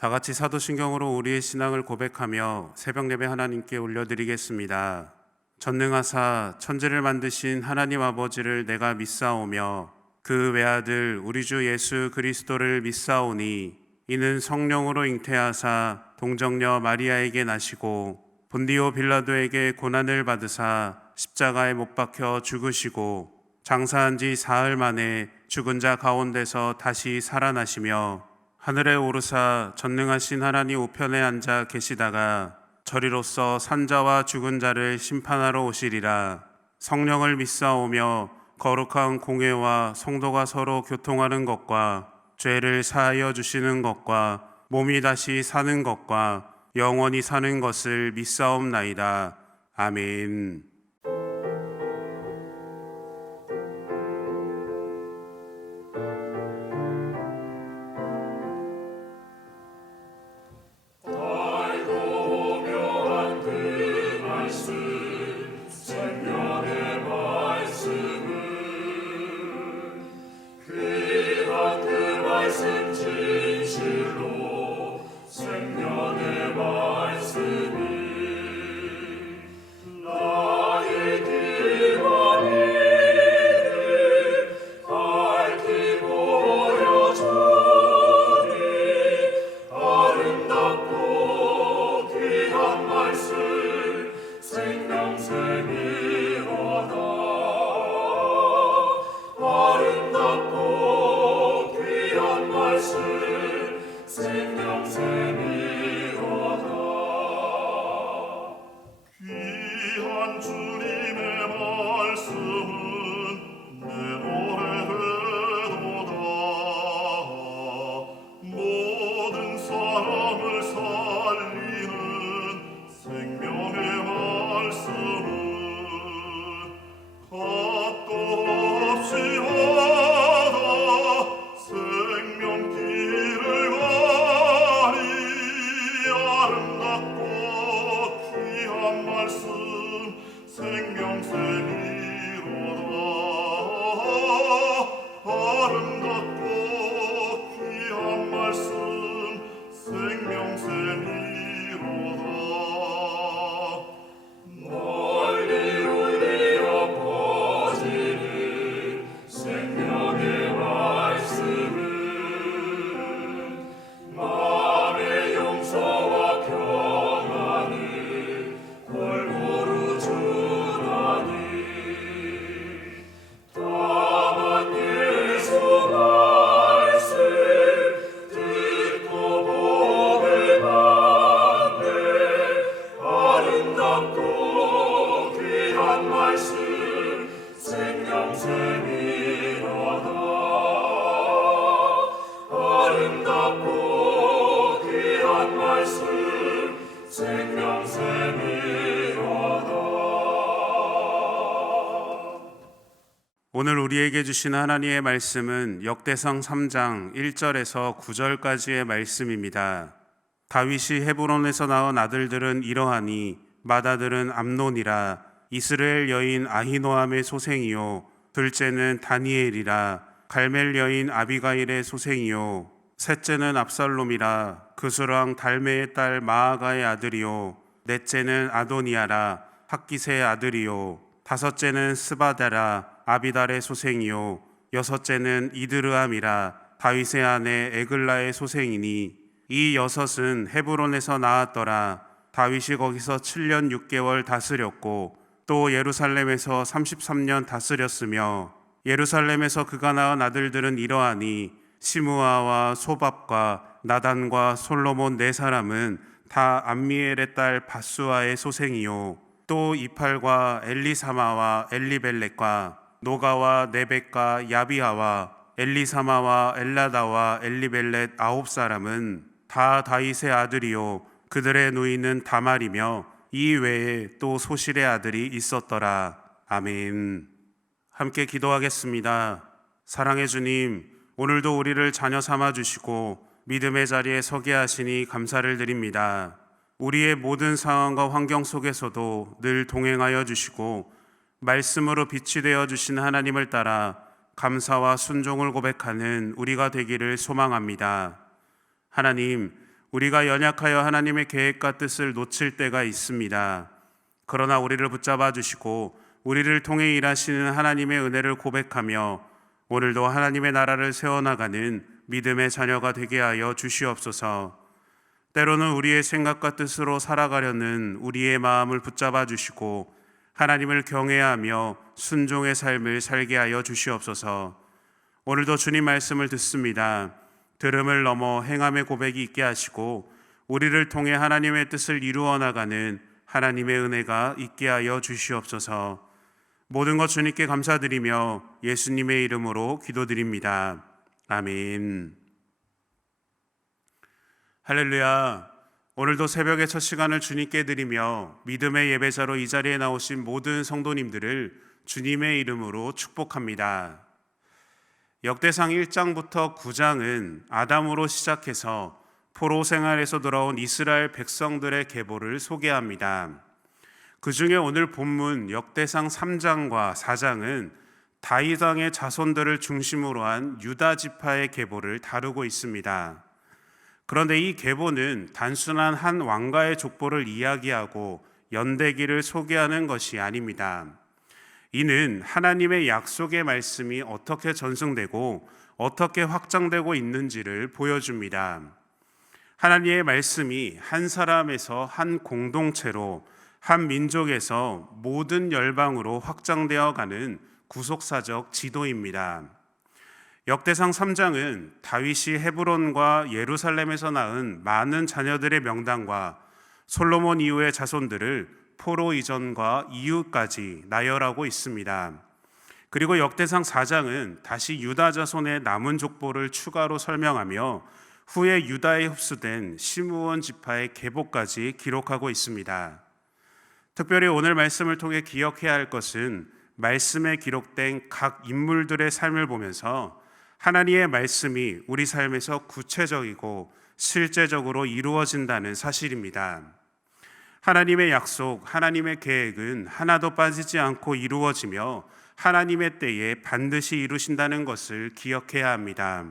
다 같이 사도신경으로 우리의 신앙을 고백하며 새벽 예배 하나님께 올려드리겠습니다. 전능하사 천지를 만드신 하나님 아버지를 내가 믿사오며 그 외아들 우리 주 예수 그리스도를 믿사오니 이는 성령으로 잉태하사 동정녀 마리아에게 나시고 본디오 빌라도에게 고난을 받으사 십자가에 못 박혀 죽으시고 장사한 지 사흘 만에 죽은 자 가운데서 다시 살아나시며 하늘에 오르사 전능하신 하나님 우편에 앉아 계시다가 저리로서 산자와 죽은 자를 심판하러 오시리라. 성령을 믿사오며 거룩한 공회와 성도가 서로 교통하는 것과 죄를 사하여 주시는 것과 몸이 다시 사는 것과 영원히 사는 것을 믿사옵나이다. 아멘. 오늘 우리에게 주신 하나님의 말씀은 역대상 3장 1절에서 9절까지의 말씀입니다. 다윗이 헤브론에서 낳은 아들들은 이러하니 맏아들은 암논이라 이스라엘 여인 아히노암의 소생이요 둘째는 다니엘이라 갈멜 여인 아비가일의 소생이요 셋째는 압살롬이라 그수랑 달메의 딸 마아가의 아들이요 넷째는 아도니아라 핫깃의 아들이요 다섯째는 스바다라 아비달의 소생이요 여섯째는 이드르암이라 다윗의 아내 에글라의 소생이니 이 여섯은 헤브론에서 낳았더라. 다윗이 거기서 7년 6개월 다스렸고 또 예루살렘에서 33년 다스렸으며 예루살렘에서 그가 낳은 아들들은 이러하니 시므아와 소밥과 나단과 솔로몬 네 사람은 다 암미엘의 딸 바수아의 소생이요 또 이팔과 엘리사마와 엘리벨렉과 노가와 네벡과 야비하와 엘리사마와 엘라다와 엘리벨렛 9사람은 다 다윗의 아들이요 그들의 누이는 다말이며 이 외에 또 소실의 아들이 있었더라. 아멘. 함께 기도하겠습니다. 사랑의 주님, 오늘도 우리를 자녀 삼아 주시고 믿음의 자리에 서게 하시니 감사를 드립니다. 우리의 모든 상황과 환경 속에서도 늘 동행하여 주시고 말씀으로 빛이 되어 주신 하나님을 따라 감사와 순종을 고백하는 우리가 되기를 소망합니다. 하나님, 우리가 연약하여 하나님의 계획과 뜻을 놓칠 때가 있습니다. 그러나 우리를 붙잡아 주시고 우리를 통해 일하시는 하나님의 은혜를 고백하며 오늘도 하나님의 나라를 세워나가는 믿음의 자녀가 되게 하여 주시옵소서. 때로는 우리의 생각과 뜻으로 살아가려는 우리의 마음을 붙잡아 주시고 하나님을 경외하며 순종의 삶을 살게 하여 주시옵소서. 오늘도 주님 말씀을 듣습니다. 들음을 넘어 행함의 고백이 있게 하시고 우리를 통해 하나님의 뜻을 이루어 나가는 하나님의 은혜가 있게 하여 주시옵소서. 모든 것 주님께 감사드리며 예수님의 이름으로 기도드립니다. 아멘. 할렐루야. 오늘도 새벽의 첫 시간을 주님께 드리며 믿음의 예배자로 이 자리에 나오신 모든 성도님들을 주님의 이름으로 축복합니다. 역대상 1장부터 9장은 아담으로 시작해서 포로 생활에서 돌아온 이스라엘 백성들의 계보를 소개합니다. 그 중에 오늘 본문 역대상 3장과 4장은 다윗 왕의 자손들을 중심으로 한 유다 지파의 계보를 다루고 있습니다. 그런데 이 계보는 단순한 한 왕가의 족보를 이야기하고 연대기를 소개하는 것이 아닙니다. 이는 하나님의 약속의 말씀이 어떻게 전승되고 어떻게 확장되고 있는지를 보여줍니다. 하나님의 말씀이 한 사람에서 한 공동체로, 한 민족에서 모든 열방으로 확장되어 가는 구속사적 지도입니다. 역대상 3장은 다윗이 헤브론과 예루살렘에서 낳은 많은 자녀들의 명단과 솔로몬 이후의 자손들을 포로 이전과 이후까지 나열하고 있습니다. 그리고 역대상 4장은 다시 유다 자손의 남은 족보를 추가로 설명하며 후에 유다에 흡수된 시므온 지파의 계보까지 기록하고 있습니다. 특별히 오늘 말씀을 통해 기억해야 할 것은 말씀에 기록된 각 인물들의 삶을 보면서 하나님의 말씀이 우리 삶에서 구체적이고 실제적으로 이루어진다는 사실입니다. 하나님의 약속, 하나님의 계획은 하나도 빠지지 않고 이루어지며 하나님의 때에 반드시 이루신다는 것을 기억해야 합니다.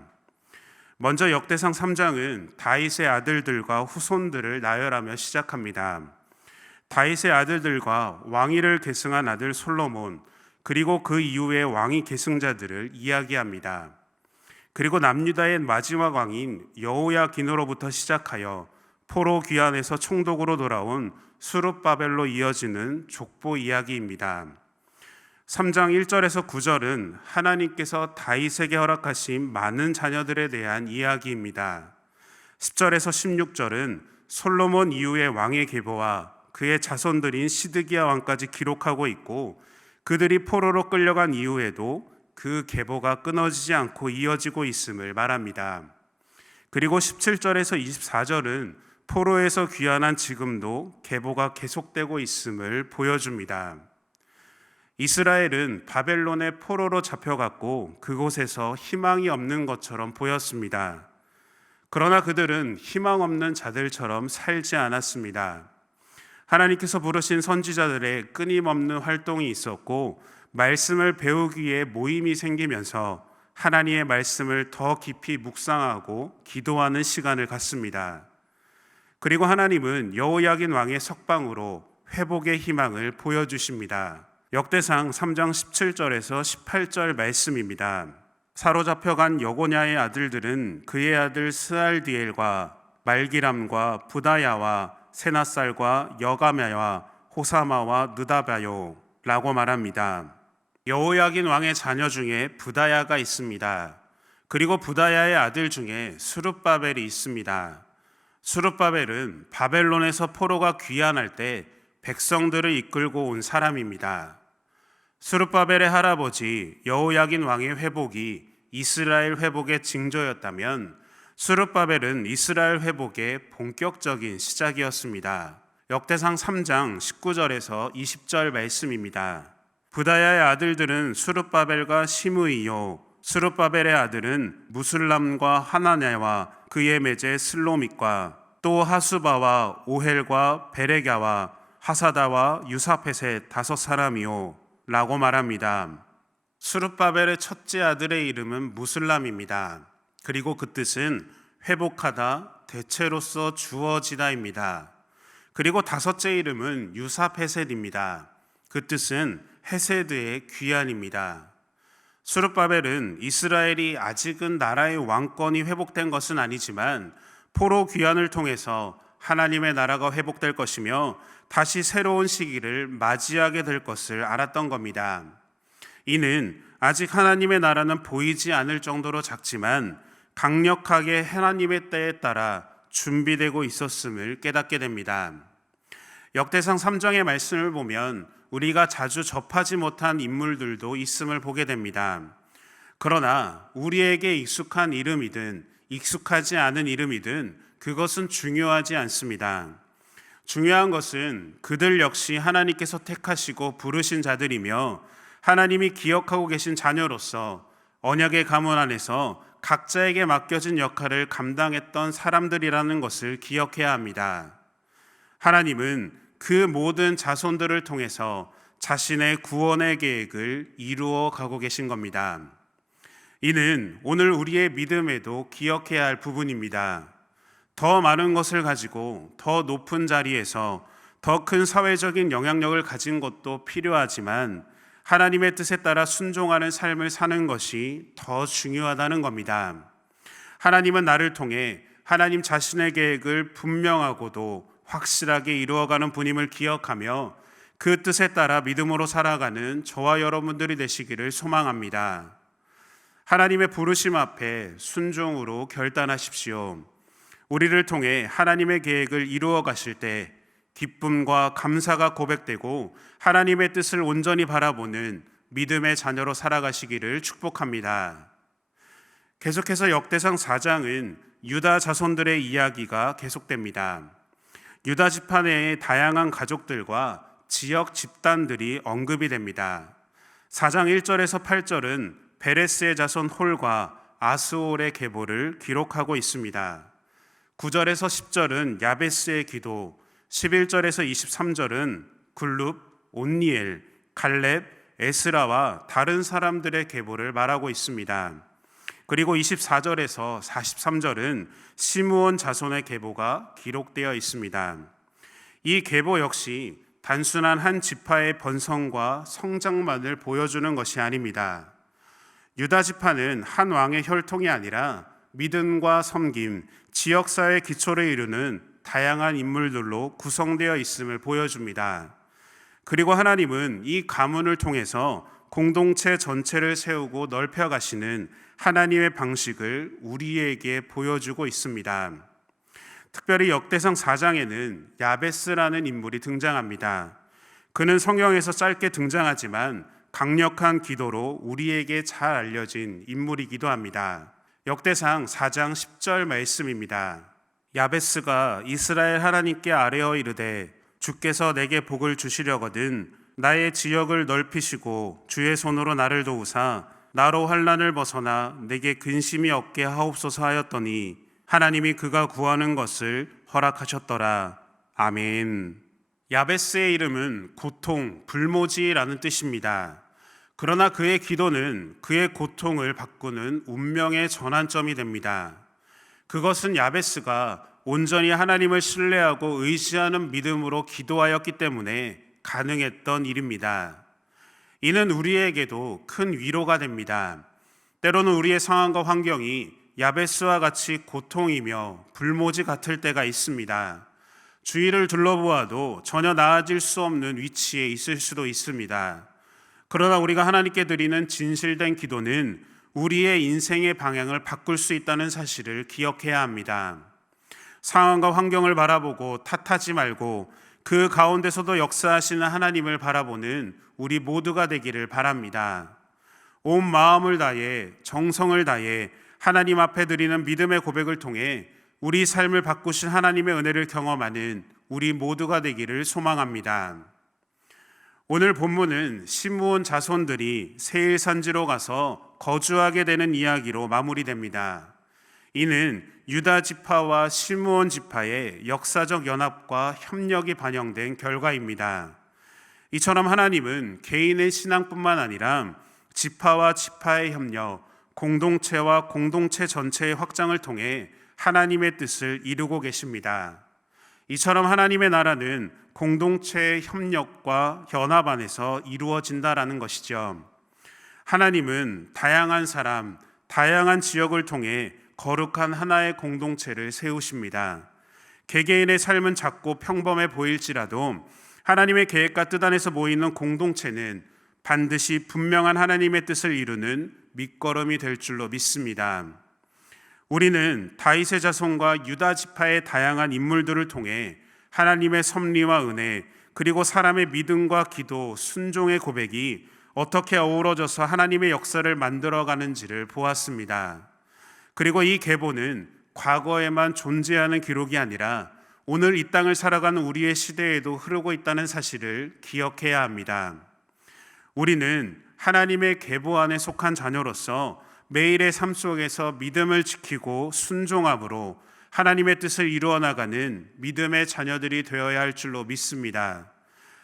먼저 역대상 3장은 다윗의 아들들과 후손들을 나열하며 시작합니다. 다윗의 아들들과 왕위를 계승한 아들 솔로몬, 그리고 그 이후의 왕위 계승자들을 이야기합니다. 그리고 남유다의 마지막 왕인 여호야긴으로부터 시작하여 포로 귀환에서 총독으로 돌아온 수룹바벨로 이어지는 족보 이야기입니다. 3장 1절에서 9절은 하나님께서 다윗에게 허락하신 많은 자녀들에 대한 이야기입니다. 10절에서 16절은 솔로몬 이후의 왕의 계보와 그의 자손들인 시드기야 왕까지 기록하고 있고 그들이 포로로 끌려간 이후에도 그 계보가 끊어지지 않고 이어지고 있음을 말합니다. 그리고 17절에서 24절은 포로에서 귀환한 지금도 계보가 계속되고 있음을 보여줍니다. 이스라엘은 바벨론의 포로로 잡혀갔고 그곳에서 희망이 없는 것처럼 보였습니다. 그러나 그들은 희망 없는 자들처럼 살지 않았습니다. 하나님께서 부르신 선지자들의 끊임없는 활동이 있었고 말씀을 배우기 위해 모임이 생기면서 하나님의 말씀을 더 깊이 묵상하고 기도하는 시간을 갖습니다. 그리고 하나님은 여호야긴 왕의 석방으로 회복의 희망을 보여주십니다. 역대상 3장 17절에서 18절 말씀입니다. 사로잡혀간 여고냐의 아들들은 그의 아들 스알디엘과 말기람과 부다야와 세나살과 여가메와 호사마와 느다바요 라고 말합니다. 여호야긴 왕의 자녀 중에 부다야가 있습니다. 그리고 부다야의 아들 중에 스룹바벨이 있습니다. 스룹바벨은 바벨론에서 포로가 귀환할 때 백성들을 이끌고 온 사람입니다. 스룹바벨의 할아버지 여호야긴 왕의 회복이 이스라엘 회복의 징조였다면 스룹바벨은 이스라엘 회복의 본격적인 시작이었습니다. 역대상 3장 19절에서 20절 말씀입니다. 부다야의 아들들은 스룹바벨과 시므이요, 스룹바벨의 아들은 무술람과 하나냐와 그의 매제 슬로밋과 또 하수바와 오헬과 베레갸와 하사다와 유사펫의 5사람이요 라고 말합니다. 스룹바벨의 첫째 아들의 이름은 무술람입니다. 그리고 그 뜻은 회복하다, 대체로서 주어지다입니다. 그리고 다섯째 이름은 유사페셋입니다. 그 뜻은 헤세드의 귀환입니다. 스룹바벨은 이스라엘이 아직은 나라의 왕권이 회복된 것은 아니지만 포로 귀환을 통해서 하나님의 나라가 회복될 것이며 다시 새로운 시기를 맞이하게 될 것을 알았던 겁니다. 이는 아직 하나님의 나라는 보이지 않을 정도로 작지만 강력하게 하나님의 때에 따라 준비되고 있었음을 깨닫게 됩니다. 역대상 3장의 말씀을 보면 우리가 자주 접하지 못한 인물들도 있음을 보게 됩니다. 그러나 우리에게 익숙한 이름이든 익숙하지 않은 이름이든 그것은 중요하지 않습니다. 중요한 것은 그들 역시 하나님께서 택하시고 부르신 자들이며 하나님이 기억하고 계신 자녀로서 언약의 가문 안에서 각자에게 맡겨진 역할을 감당했던 사람들이라는 것을 기억해야 합니다. 하나님은 그 모든 자손들을 통해서 자신의 구원의 계획을 이루어 가고 계신 겁니다. 이는 오늘 우리의 믿음에도 기억해야 할 부분입니다. 더 많은 것을 가지고 더 높은 자리에서 더 큰 사회적인 영향력을 가진 것도 필요하지만 하나님의 뜻에 따라 순종하는 삶을 사는 것이 더 중요하다는 겁니다. 하나님은 나를 통해 하나님 자신의 계획을 분명하고도 확실하게 이루어가는 분임을 기억하며 그 뜻에 따라 믿음으로 살아가는 저와 여러분들이 되시기를 소망합니다. 하나님의 부르심 앞에 순종으로 결단하십시오. 우리를 통해 하나님의 계획을 이루어 가실 때 기쁨과 감사가 고백되고 하나님의 뜻을 온전히 바라보는 믿음의 자녀로 살아가시기를 축복합니다. 계속해서 역대상 4장은 유다 자손들의 이야기가 계속됩니다. 유다 지파 내의 다양한 가족들과 지역 집단들이 언급이 됩니다. 4장 1절에서 8절은 베레스의 자손 홀과 아스올의 계보를 기록하고 있습니다. 9절에서 10절은 야베스의 기도, 11절에서 23절은 굴룹, 온니엘, 갈렙, 에스라와 다른 사람들의 계보를 말하고 있습니다. 그리고 24절에서 43절은 시므온 자손의 계보가 기록되어 있습니다. 이 계보 역시 단순한 한 지파의 번성과 성장만을 보여주는 것이 아닙니다. 유다 지파는 한 왕의 혈통이 아니라 믿음과 섬김, 지역사회의 기초를 이루는 다양한 인물들로 구성되어 있음을 보여줍니다. 그리고 하나님은 이 가문을 통해서 공동체 전체를 세우고 넓혀가시는 하나님의 방식을 우리에게 보여주고 있습니다. 특별히 역대상 4장에는 야베스라는 인물이 등장합니다. 그는 성경에서 짧게 등장하지만 강력한 기도로 우리에게 잘 알려진 인물이기도 합니다. 역대상 4장 10절 말씀입니다. 야베스가 이스라엘 하나님께 아뢰어 이르되 주께서 내게 복을 주시려거든 나의 지역을 넓히시고 주의 손으로 나를 도우사 나로 환난을 벗어나 내게 근심이 없게 하옵소서 하였더니 하나님이 그가 구하는 것을 허락하셨더라. 아멘. 야베스의 이름은 고통, 불모지라는 뜻입니다. 그러나 그의 기도는 그의 고통을 바꾸는 운명의 전환점이 됩니다. 그것은 야베스가 온전히 하나님을 신뢰하고 의지하는 믿음으로 기도하였기 때문에 가능했던 일입니다. 이는 우리에게도 큰 위로가 됩니다. 때로는 우리의 상황과 환경이 야베스와 같이 고통이며 불모지 같을 때가 있습니다. 주위를 둘러보아도 전혀 나아질 수 없는 위치에 있을 수도 있습니다. 그러나 우리가 하나님께 드리는 진실된 기도는 우리의 인생의 방향을 바꿀 수 있다는 사실을 기억해야 합니다. 상황과 환경을 바라보고 탓하지 말고 그 가운데서도 역사하시는 하나님을 바라보는 우리 모두가 되기를 바랍니다. 온 마음을 다해 정성을 다해 하나님 앞에 드리는 믿음의 고백을 통해 우리 삶을 바꾸신 하나님의 은혜를 경험하는 우리 모두가 되기를 소망합니다. 오늘 본문은 시므온 자손들이 세일 산지로 가서 거주하게 되는 이야기로 마무리됩니다. 이는 유다 지파와 시므온 지파의 역사적 연합과 협력이 반영된 결과입니다. 이처럼 하나님은 개인의 신앙뿐만 아니라 지파와 지파의 협력, 공동체와 공동체 전체의 확장을 통해 하나님의 뜻을 이루고 계십니다. 이처럼 하나님의 나라는 공동체의 협력과 연합 안에서 이루어진다라는 것이죠. 하나님은 다양한 사람, 다양한 지역을 통해 거룩한 하나의 공동체를 세우십니다. 개개인의 삶은 작고 평범해 보일지라도 하나님의 계획과 뜻 안에서 모이는 공동체는 반드시 분명한 하나님의 뜻을 이루는 밑거름이 될 줄로 믿습니다. 우리는 다윗의 자손과 유다 지파의 다양한 인물들을 통해 하나님의 섭리와 은혜, 그리고 사람의 믿음과 기도, 순종의 고백이 어떻게 어우러져서 하나님의 역사를 만들어가는지를 보았습니다. 그리고 이 계보는 과거에만 존재하는 기록이 아니라 오늘 이 땅을 살아가는 우리의 시대에도 흐르고 있다는 사실을 기억해야 합니다. 우리는 하나님의 계보 안에 속한 자녀로서 매일의 삶 속에서 믿음을 지키고 순종함으로 하나님의 뜻을 이루어 나가는 믿음의 자녀들이 되어야 할 줄로 믿습니다.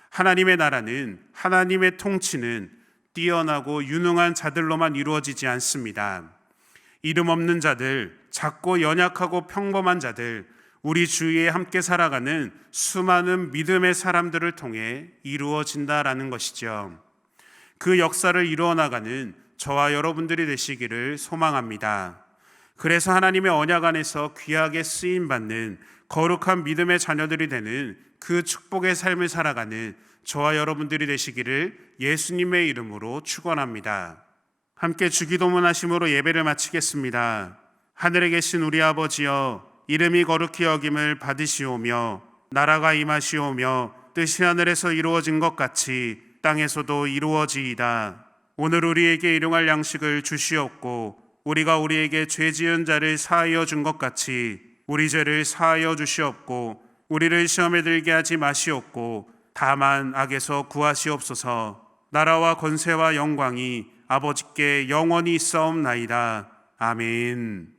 하나님의 나라는, 하나님의 통치는 뛰어나고 유능한 자들로만 이루어지지 않습니다. 이름 없는 자들, 작고 연약하고 평범한 자들, 우리 주위에 함께 살아가는 수많은 믿음의 사람들을 통해 이루어진다라는 것이죠. 그 역사를 이루어 나가는 저와 여러분들이 되시기를 소망합니다. 그래서 하나님의 언약 안에서 귀하게 쓰임받는 거룩한 믿음의 자녀들이 되는 그 축복의 삶을 살아가는 저와 여러분들이 되시기를 예수님의 이름으로 축원합니다. 함께 주기도문 하심으로 예배를 마치겠습니다. 하늘에 계신 우리 아버지여, 이름이 거룩히 여김을 받으시오며 나라가 임하시오며 뜻이 하늘에서 이루어진 것 같이 땅에서도 이루어지이다. 오늘 우리에게 일용할 양식을 주시옵고 우리가 우리에게 죄 지은 자를 사하여 준 것 같이 우리 죄를 사하여 주시옵고 우리를 시험에 들게 하지 마시옵고 다만 악에서 구하시옵소서. 나라와 권세와 영광이 아버지께 영원히 있사옵나이다. 아멘.